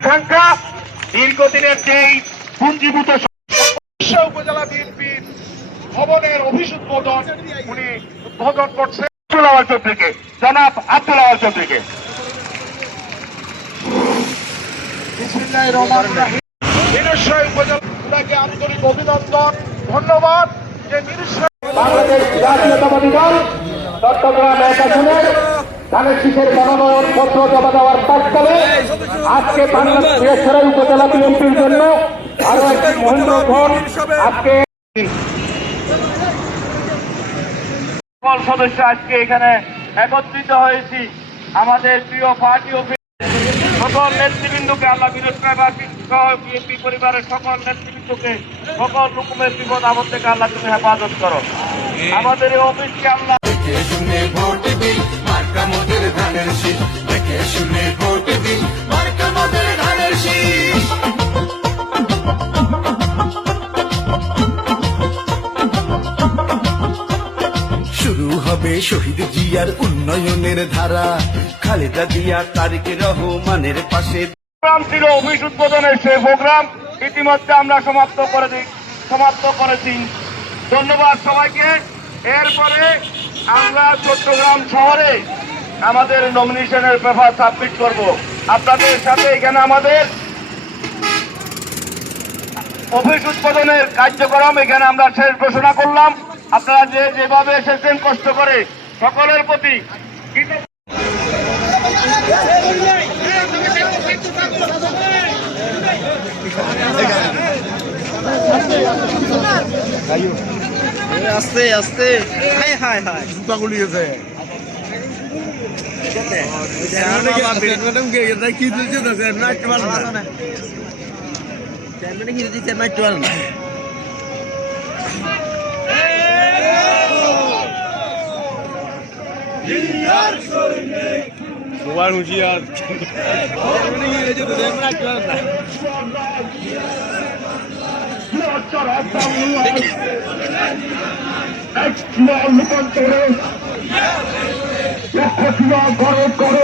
সংখ্যা দীর্ঘদিনের যেই পুঞ্জীভূত উপজেলা বিএনপির ভবনের অফিস উদ্বোধন উনি উদ্বোধন করছেন আব্দুল চৌধুরীকে, জনাব আব্দুল চৌধুরীকে। উপজেলাকে আন্তরিক অভিনন্দন, ধন্যবাদ। যে বাংলাদেশ জাতীয়তাবাদী দল চট্টগ্রাম 1 আসনের ধানের শীষের মনোনয়ন পত্র জমা দেওয়ার প্রাক্কালে আজকে বাংলাদেশ উপজেলা বিএনপির জন্য আরো একটি মহেন্দ্রক্ষণ আজকে সকল সদস্য আজকে এখানে একত্রিত হয়েছি। আমাদের প্রিয় পার্টি অফিস সকল নেতৃবৃন্দকে আল্লাহ বিএনপি পরিবারের সকল নেতৃবৃন্দকে সকল রকমের বিপদ আপদ থেকে আল্লাহ তুমি হেফাজত করো। আমাদের এই অফিসকে আল্লাহ শুরু হবে শহীদ জিয়ার উন্নয়নের ধারা, খালেদা জিয়া তারেক রহমানের পাশে। প্রোগ্রাম ছিল অফিস উদ্বোধনের সেই প্রোগ্রাম ইতিমধ্যে আমরা সমাপ্ত করেছি। ধন্যবাদ সবাইকে। এরপরে আমরা চট্টগ্রাম শহরে আমাদের নমিনেশনের পেপার সাবমিট করব। আপনাদের সাথে এখানে আমাদের অফিস উদ্বোধনের কার্যক্রম এখানে আমরা শেষ ঘোষণা করলাম। আপনারা যেভাবে এসেছেন কষ্ট করে সকলের প্রতি আস্তে আস্তে হাই হাই হাই জুতা গুলিয়েছে মোবাইল হুঁশিয়ার লক্ষ গরম করে